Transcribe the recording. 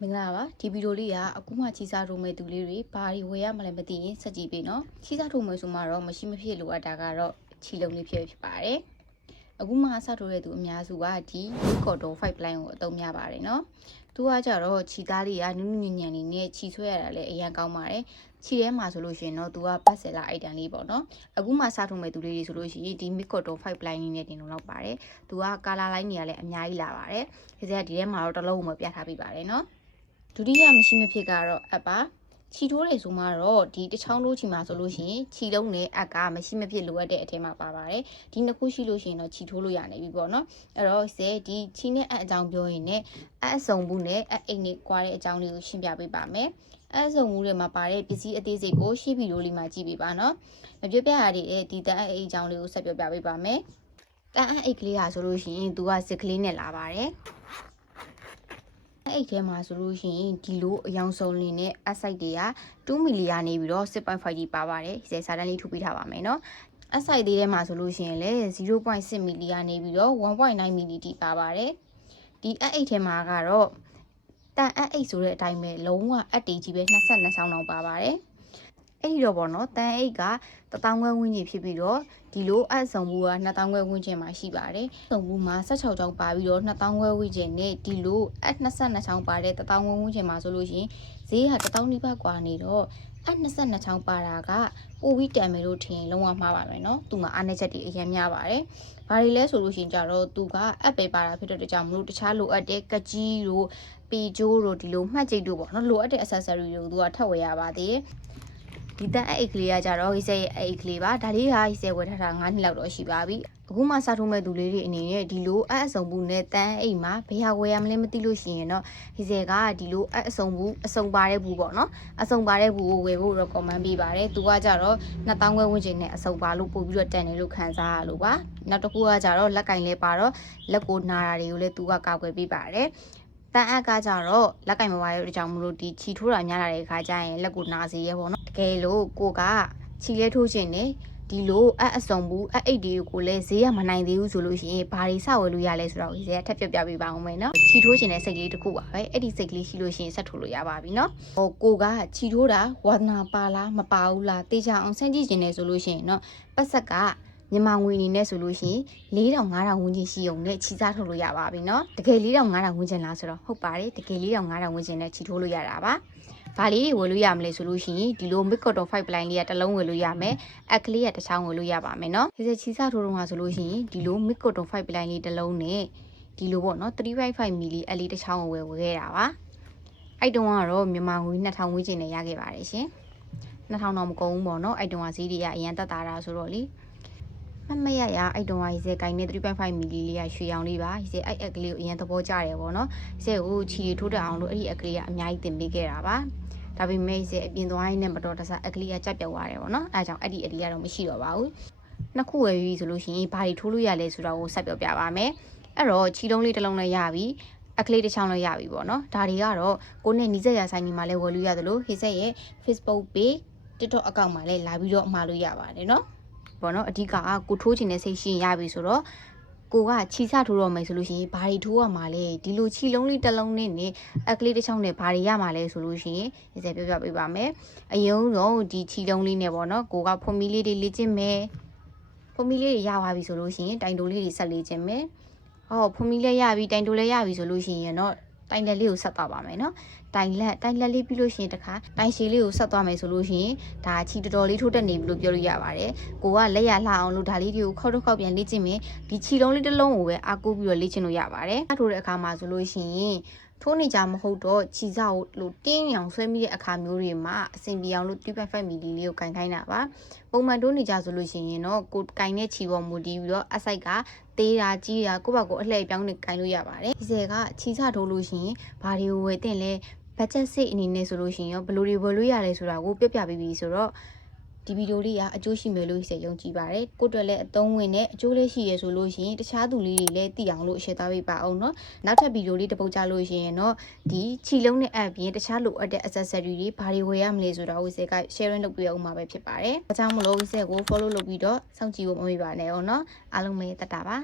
မင်္ဂလာပါဒီဗီဒီယိုလေးကအခုမှချီစားထိုးမဲ့သူလေးတွေဘာတွေဝယ်ရမလဲမသိရင်ဆက်ကြည့်ပေးနော်ချီစားထိုးမယ်ဆိုမှတော့မရှိမဖြစ်လိုအပ်တာကတော့ချီလုံးလေးဖြစ်ပါတယ်အခုမှစထိုးတဲ့သူအများစုကဒီကော်တို5 line ကိုအသုံးများပါတယ်နော်သူကကြတော့ချီသားလေးကနုနုညံ့ညံ့လေးနဲ့ချီဆွဲရတာလည်းအရင်ကောင်းပါတယ်ချီထဲမှာဆိုလို့ရှိရင်တော့သူကပတ်စလာအိုက်တန်လေးပေါ့နော်အခုမှစထိုးမဲ့သူလေးတွေဆိုလို့ရှိရင်ဒီ mid cotton 5 line လေးနဲ့တင်လို့လောက်ပါတယ်သူက color line တွေကလည်းအများကြီးလာပါတယ်ဒီစက်ဒီထဲမှာတော့တစ်လုံးကိုပြထားပေးပါတယ်နော်ဒုတိယမရှိမဖြစ်ကတော့အပ်ပါချီထိုးတယ်ဆိုမှတော့ဒီတစ်ချောင်းထိုးချီမှာဆိုလို့ရှိရင်ချီလုံးနဲ့အပ်ကမရှိမဖြစ်လိုအပ်တဲ့အထက်မှာပါပါတယ်ဒီနှစ်ခုရှိလို့ရှိရင်တော့ချီထိုးလို့ရနေပြီပေါ့နော်အဲ့တော့ဒီချီနဲ့အပ်အကြောင်းပြောရင်လည်းအပ်အစုံဘူးနဲ့အပ်အိတ်နဲ့ကွာတဲ့အကြောင်းလေးကိုရှင်းပြပေးပါမယ်အပ်အစုံဘူးတွေမှာပါတဲ့ပစ္စည်းအသေးစိတ်ကိုရှင်းဗီဒီယိုလေးမှာကြည့်ပေးပါနော်မပြပြရတဲ့ဒီတန်အိတ်အကြောင်းလေးကိုဆက်ပြောပြပေးပါမယ်တန်အိတ်ကလေးဟာဆိုလို့ရှိရင်သူကစစ်ကလေးနဲ့လာပါတယ်အဲ့ထဲမှာဆိုလို့ရှိရင်ဒီလိုအယောင်စုံလင်းနဲ့အစိုက်တွေက2မီလီယာနေပြီးတော့ 6.5 ဒီပါပါတယ်ဒီစာတန်းလေးထုတ်ပေးထားပါမယ်နော်အစိုက်သေးထဲမှာဆိုလို့ရှိရင်လည်း 0.6 မီလီယာနေပြီးတော့ 1.9 မီလီတီပါပါတယ်ဒီအိတ်ထဲမှာကတော့တန်အိတ်ဆိုတဲ့အတိုင်းပဲလုံးဝအတေးကြီးပဲ22ဆောင်းလောက်ပါပါတယ်အဲ့ဒီတော့ပေါ့နော်တန်အိတ်က1000ခွဲဝန်းကျင်ဖြစ်ပြီးတော့ဒီလိုအဆုံဘူးက2000ခွဲဝန်းကျင်မှာရှိပါတယ်။ဆုံဘူးမှာ16ချောင်းပါပြီးတော့2000ခွဲဝန်းကျင်နဲ့ဒီလို22ချောင်းပါတဲ့1000ခွဲဝန်းကျင်မှာဆိုလို့ရှိရင်ဈေးက1000နီးပါးกว่าနေတော့22ချောင်းပါတာကပိုပြီးတန်မယ်လို့ထင်လုံးဝမှားပါမယ်နော်။သူ့မှာအားနည်းချက်တွေအများများပါတယ်။ဘာတွေလဲဆိုလို့ရှိရင်ကြတော့သူကအပ်ပဲပါတာဖြစ်တဲ့အတွက်ကြောင့်မလို့တခြားလိုအပ်တဲ့ကကြီးတို့ပီကျိုးတို့ဒီလိုမှတ်ကျိတ်တို့ပေါ့နော်လိုအပ်တဲ့ accessory တွေကိုသူကထပ်ဝယ်ရပါသေးတယ်။ဒီတန်အိတ်ကလေးကကြတော့ဟိစဲရဲ့အိတ်ကလေးပါဒါလေးကဟိစဲဝယ်ထားတာ9နှစ်လောက်တော့ရှိပါပြီအခုမှစားထိုးမဲ့သူလေးတွေအနေနဲ့ဒီလိုအဆုံဘူးနဲ့တန်အိတ်မှာဘယ်ဟာဝယ်ရမလဲမသိလို့ရှိရင်တော့ဟိစဲကဒီလိုအဆုံဘူးအဆုံပါတဲ့ဘူးပေါ့နော်အဆုံပါတဲ့ဘူးကိုဝယ်ဖို့ recommend ပေးပါတယ်သူကကြတော့2000ခွဲဝန်းကျင်နဲ့အဆုံပါလို့ပို့ပြီးတော့တန်တယ်လို့ခံစားရလို့ပါနောက်တစ်ခုကကြတော့လက်ကင်လဲပါတော့လက်ကိုနာတာတွေကိုလည်းသူကကာကွယ်ပေးပါတယ်တန်အပ်ကကြတော့လက်ကင်မပါတဲ့အကြောင်းမလို့ဒီချီထိုးတာများလာတဲ့အခါကျရင်လက်ကိုနာစေရပေါ့နော်တကယ်လို့ကိုကချီလဲထိုးခြင်းနဲ့ဒီလိုအဆုံဘူးအိတ်တွေကိုလည်းဈေးရမနိုင်သေးဘူးဆိုလို့ရှိရင်ဘာတွေစဝယ်လို့ရလဲဆိုတော့ဒီဈေးကထပ်ပြပြပေးပါအောင်မယ်နော်ချီထိုးခြင်းနဲ့စိတ်ကလေးတစ်ခုပါပဲအဲ့ဒီစိတ်ကလေးရှိလို့ရှိရင်ဆက်ထိုးလို့ရပါပြီနော်ဟိုကိုကချီထိုးတာဝါသနာပါလားမပါဘူးလားတေချာအောင်စမ်းကြည့်ခြင်းနဲ့ဆိုလို့ရှိရင်နော်ပတ်ဆက်ကမြန်မာငွေအနေနဲ့ဆိုလို့ရှိရင်4000 5000ဝန်းကျင်ရှိုံနဲ့ချီစားထုတ်လို့ရပါပြီเนาะတကယ်4000 5000ဝန်းကျင်လားဆိုတော့ဟုတ်ပါတယ်တကယ်4000 5000ဝန်းကျင်နဲ့ချီထိုးလို့ရတာပါဘာလေးတွေဝယ်လို့ရမလဲဆိုလို့ရှိရင်ဒီလို mid cotton 5 line လေးကတစ်လုံးဝယ်လို့ရမယ်အကလေးကတစ်ချောင်းဝယ်လို့ရပါမယ်เนาะဒီချီစားထိုးတော့မှာဆိုလို့ရှိရင်ဒီလို mid cotton 5 line လေးတစ်လုံးနဲ့ဒီလိုပေါ့เนาะ355 ml အလေးတစ်ချောင်းကိုဝယ်ခဲ့တာပါအဲ့တုန်းကတော့မြန်မာငွေ2000ဝန်းကျင်နဲ့ရခဲ့ပါတယ်ရှင်2000တော့မကုန်ဘူးပေါ့เนาะအဲ့တုန်းကဈေးတွေကအရင်တက်တာတာဆိုတော့လေမရရအဲ့တုန်းကရေစဲကိုင်းနဲ့ 3.5 မီလီလေးရရွှေရောင်လေးပါရေစဲအဲ့အကလေးကိုအရင်သဘောကျတယ်ပေါ့နော်ရေစဲကိုချီထိုးတက်အောင်လို့အဲ့ဒီအကလေးကအများကြီးတင်ပေးခဲ့တာပါဒါပေမဲ့ရေစဲအပြင်သွားရင်းနဲ့မတော်တဆအကလေးကကြက်ပြောက်သွားတယ်ပေါ့နော်အဲအကြောင်းအဲ့ဒီအဒီကတော့မရှိတော့ပါဘူးနှစ်ခုဝယ်ပြီးဆိုလို့ရှိရင်ဘာတွေထိုးလို့ရလဲဆိုတော့ကိုဆက်ပြောပြပါမယ်အဲ့တော့ချီလုံးလေးတစ်လုံးလည်းရပြီအကလေးတစ်ချောင်းလည်းရပြီပေါ့နော်ဒါတွေကတော့ကိုနဲ့နီးစပ်ရဆိုင်ဒီမှာလည်းဝယ်လို့ရတယ်လို့ဟိစက်ရဲ့ Facebook page TikTok အကောင့်မှာလည်းလာပြီးတော့မှာလို့ရပါတယ်နော်ပေါ့နော်အဓိကကိုထိုးချင်တဲ့စိတ်ရှိရင်ရပြီဆိုတော့ကိုကချီစထိုးတော့မယ်ဆိုလို့ရှိရင်ဘာတွေထိုးရမှာလဲဒီလိုချီလုံးလေးတစ်လုံးနဲ့အကလေးတစ်ချောင်းနဲ့ဘာတွေရမှာလဲဆိုလို့ရှိရင်ဒီစက်ပြောပြပေးပါမယ်အရင်ဆုံးဒီချီလုံးလေးနဲ့ပေါ့နော်ကိုကဖွန်မီလေးတွေလေ့ကျင့်မယ်ဖွန်မီလေးတွေရပါပြီဆိုလို့ရှိရင်တိုင်တိုလေးတွေဆက်လေ့ကျင့်မယ်ဟောဖွန်မီလေးရပြီတိုင်တိုလေးရပြီဆိုလို့ရှိရင်တော့တိုင်လက်လေးကိုဆက်သွားပါမယ်နော်တိုင်လက်လေးပြီးလို့ရှိရင်တခါတိုင်ရှည်လေးကိုဆက်သွားမယ်ဆိုလို့ရှိရင်ဒါချီတော်တော်လေးထိုးတက်နေပြီလို့ပြောလို့ရပါတယ်ကိုကလက်ရလှအောင်လို့ဒါလေးတွေကိုခောက်တစ်ပြန်လေ့ကျင့်မယ်ဒီချီလုံးလေးတစ်လုံးကိုပဲအားကိုးပြီးတော့လေ့ကျင့်လို့ရပါတယ်ထိုးတဲ့အခါမှာဆိုလို့ရှိရင်ထိုးနေကြမဟုတ်တော့ချီစာကိုလို့တင်းအောင်ဆွဲမိတဲ့အခါမျိုးတွေမှာအဆင်ပြေအောင်လို့ 3.5 ml လေးကိုကင်ခိုင်းတာပါပုံမှန်ထိုးနေကြဆိုလို့ရှိရင်တော့ကိုကင်တဲ့ချီပေါ်မူတည်ပြီးတော့အစိုက်ကသေးတာကြီးတာကိုယ့်ဘက်ကိုအလှည့်ပြောင်းနေကင်လို့ရပါတယ်ဒီစက်ကချီစာထိုးလို့ရှိရင်ဘာတွေကိုဝယ်တင်လဲဘတ်ဂျက်စိတ်အနေနဲ့ဆိုလို့ရှိရင်ရောဘယ်လိုတွေဝယ်လို့ရလဲဆိုတာကိုပြပြပေးပြီးဆိုတော့ဒီဗီဒီယိုလေးကအကျိုးရှိမယ်လို့ယုံကြည်ပါတယ်ကိုယ့်အတွက်လည်းအသုံးဝင်တဲ့အကျိုးလေးရှိရဆိုလို့ရှိရင်တခြားသူလေးတွေလည်းသိအောင်လို့ share သွားပေးပါအောင်เนาะနောက်ထပ်ဗီဒီယိုလေးတစ်ပုတ်ကြလို့ရှိရင်တော့ဒီချီလုံးနဲ့ app ပြင်တခြားလိုအပ်တဲ့ accessory တွေဘာတွေဝယ်ရမလဲဆိုတော့ဝိစက်က sharing လုပ်ပြအောင်မှာပဲဖြစ်ပါတယ်ဒါကြောင့်မလို့ဝိစက်ကို follow လုပ်ပြီးတော့စောင့်ကြည့်ဖို့မမေ့ပါနဲ့အောင်เนาะအားလုံးပဲတတ်တာပါ